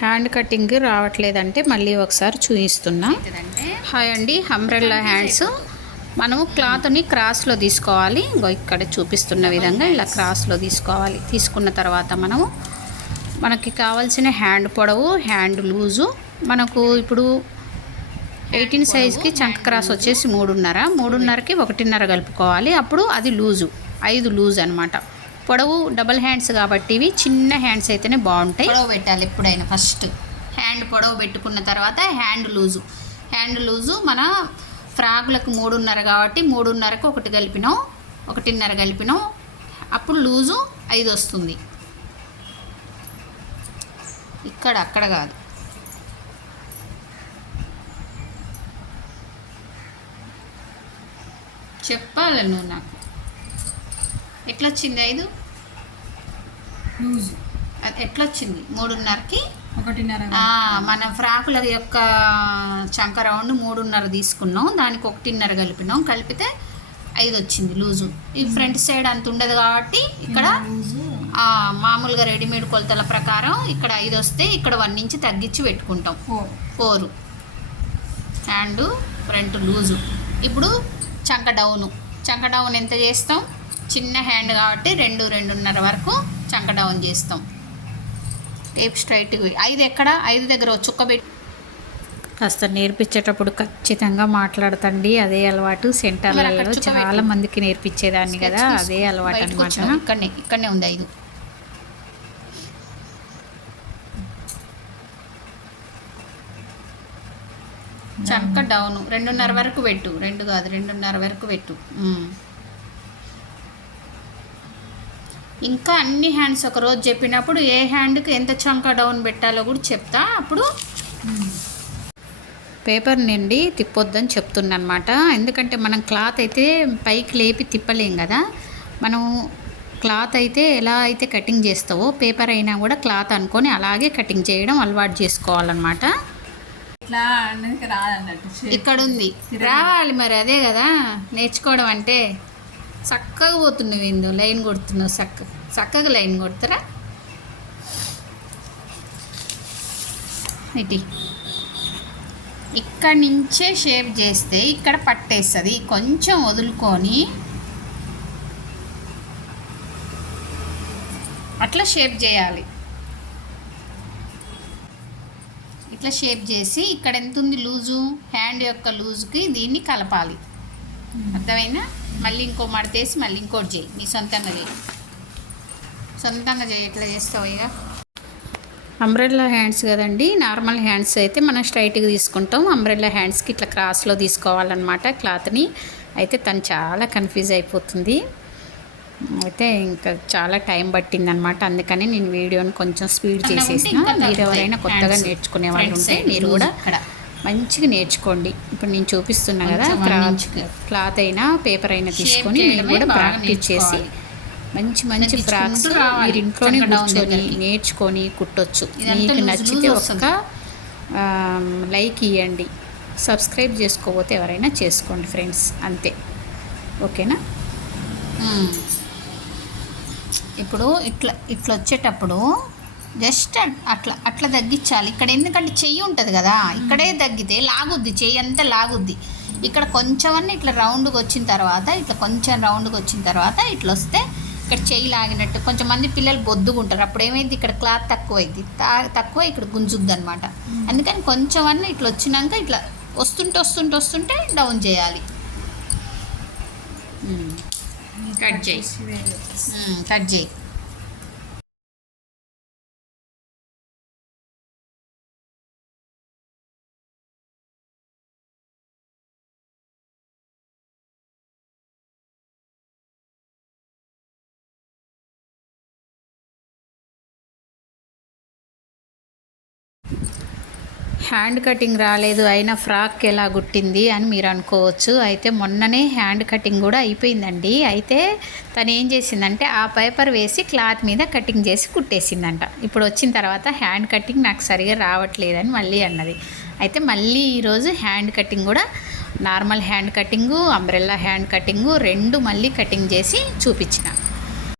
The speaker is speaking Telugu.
హ్యాండ్ కటింగ్ రావట్లేదంటే మళ్ళీ ఒకసారి చూపిస్తున్నా. హాయ్ అండి, అంబ్రెల్లా హ్యాండ్స్. మనము క్లాత్ని క్రాస్లో తీసుకోవాలి. ఇక్కడ చూపిస్తున్న విధంగా ఇలా క్రాస్లో తీసుకోవాలి. తీసుకున్న తర్వాత మనకి కావాల్సిన హ్యాండ్ పొడవు, హ్యాండ్ లూజు, మనకు ఇప్పుడు 18 సైజ్కి చంక క్రాస్ వచ్చేసి 3.5కి 1.5 కలుపుకోవాలి. అప్పుడు అది లూజు, 5 లూజ్ అనమాట. పొడవు డబల్ హ్యాండ్స్ కాబట్టి ఇవి చిన్న హ్యాండ్స్ అయితేనే బాగుంటాయి. పొడవు పెట్టాలి ఎప్పుడైనా. ఫస్ట్ హ్యాండ్ పొడవు పెట్టుకున్న తర్వాత హ్యాండ్ లూజు మన ఫ్రాక్లకు 3.5 కాబట్టి 3.5కి 1 కలిపినాం, 1.5 కలిపినాం, అప్పుడు లూజు 5 వస్తుంది. అక్కడ కాదు, చెప్పాలి నువ్వు నాకు. ఎట్లా వచ్చింది 5 లూజ్? అది ఎట్లా వచ్చింది? 3.5కి 1.5. మన ఫ్రాకుల యొక్క చంక రౌండ్ 3.5 తీసుకున్నాం, దానికి 1.5 కలిపినాం, కలిపితే 5 వచ్చింది లూజు. ఈ ఫ్రంట్ సైడ్ అంత ఉండదు కాబట్టి ఇక్కడ మామూలుగా రెడీమేడ్ కొలతల ప్రకారం ఇక్కడ 5 వస్తే ఇక్కడ 1 ఇంచ్ తగ్గించి పెట్టుకుంటాం. 4 హ్యాండ్ ఫ్రంట్ లూజు. ఇప్పుడు చంక డౌన్ ఎంత చేస్తాం? చిన్న హ్యాండ్ కాబట్టి 2.5 వరకు చంక డౌన్ చేస్తాం. టేప్ స్ట్రైట్ 5 ఎక్కడ? 5 దగ్గర చుక్క పెట్టి కాస్త నేర్పించేటప్పుడు ఖచ్చితంగా మాట్లాడుతండి. అదే అలవాటు. సెంటర్లలో చాలా మందికి నేర్పించేదాన్ని కదా, అదే అలవాటు అనమాట. ఇక్కడనే ఉంది 5. చంక డౌన్ 2.5 వరకు పెట్టు. 2 కాదు, 2.5 వరకు పెట్టు. ఇంకా అన్ని హ్యాండ్స్ ఒకరోజు చెప్పినప్పుడు ఏ హ్యాండ్కి ఎంత చంక డౌన్ పెట్టాలో కూడా చెప్తా. అప్పుడు పేపర్ నుండి తిప్పొద్దని చెప్తున్నా అనమాట. ఎందుకంటే మనం క్లాత్ అయితే పైకి లేపి తిప్పలేం కదా. మనం క్లాత్ అయితే ఎలా అయితే కటింగ్ చేస్తావో పేపర్ అయినా కూడా క్లాత్ అనుకొని అలాగే కటింగ్ చేయడం అలవాటు చేసుకోవాలన్నమాట. ఇక్కడ ఉంది, రావాలి మరి. అదే కదా నేర్చుకోవడం అంటే. చక్కగా పోతున్నావు ఏందో, లైన్ కొడుతున్నావు. చక్కగా లైన్ కొడతారా? ఇక్కడి నుంచే షేప్ చేస్తే ఇక్కడ పట్టేస్తుంది. కొంచెం వదులుకొని అట్లా షేప్ చేయాలి. ఇట్లా షేప్ చేసి ఇక్కడ ఎంత ఉంది లూజు, హ్యాండ్ యొక్క లూజుకి దీన్ని కలపాలి. అర్థమైనా? మళ్ళీ ఇంకో మడతేసి మళ్ళీ ఇంకోటి చేయి. నీ సొంతంగా చేయి. ఎట్లా చేస్తావు? ఇక అంబ్రెల్లా హ్యాండ్స్ కదండి. నార్మల్ హ్యాండ్స్ అయితే మనం స్ట్రైట్గా తీసుకుంటాం. అంబ్రెల్లా హ్యాండ్స్కి ఇట్లా క్రాస్లో తీసుకోవాలన్నమాట క్లాత్ని. అయితే తను చాలా కన్ఫ్యూజ్ అయిపోతుంది. అయితే ఇంకా చాలా టైం పట్టిందనమాట. అందుకని నేను వీడియోని కొంచెం స్పీడ్ చేసేసిన. మీరు ఎవరైనా కొత్తగా నేర్చుకునే వాళ్ళు ఉంటే మీరు కూడా మంచిగా నేర్చుకోండి. ఇప్పుడు నేను చూపిస్తున్నా కదా, క్లాత్ అయినా పేపర్ అయినా తీసుకొని మీరు కూడా ప్రాక్టీస్ చేసి మంచి ఫ్రాక్స్ మీరు ఇంట్లోనే కూర్చొని నేర్చుకొని కుట్టొచ్చు. మీకు నచ్చితే ఒక్క లైక్ ఇవ్వండి. సబ్స్క్రైబ్ చేసుకోకపోతే ఎవరైనా చేసుకోండి ఫ్రెండ్స్, అంతే. ఓకేనా? ఇప్పుడు ఇట్లా వచ్చేటప్పుడు జస్ట్ అట్లా తగ్గించాలి. ఇక్కడ ఎందుకంటే చెయ్యి ఉంటుంది కదా, ఇక్కడే తగ్గితే లాగుద్ది, చెయ్యి అంతా లాగుద్ది. ఇక్కడ కొంచెం ఇట్లా రౌండ్గా వచ్చిన తర్వాత ఇట్లా వస్తే ఇక్కడ చెయ్యి లాగినట్టు. కొంచెం మంది పిల్లలు బొద్దుగుంటారు. అప్పుడు ఏమైంది, ఇక్కడ క్లాత్ తక్కువ ఇక్కడ గుంజుద్ది అనమాట. అందుకని కొంచెం ఇట్లా వచ్చినాక ఇట్లా వస్తుంటే డౌన్ చేయాలి. కట్ చేయి. హ్యాండ్ కటింగ్ రాలేదు, అయినా ఫ్రాక్ ఎలా కుట్టింది అని మీరు అనుకోవచ్చు. అయితే మొన్ననే హ్యాండ్ కటింగ్ కూడా అయిపోయిందండి. అయితే తను ఏం చేసిందంటే ఆ పేపర్ వేసి క్లాత్ మీద కటింగ్ చేసి కుట్టేసిందంట. ఇప్పుడు వచ్చిన తర్వాత హ్యాండ్ కటింగ్ నాకు సరిగా రావట్లేదని మళ్ళీ అన్నది. అయితే మళ్ళీ ఈరోజు హ్యాండ్ కటింగ్ కూడా normal hand cutting, umbrella hand cutting 2 మళ్ళీ కటింగ్ చేసి చూపించిన.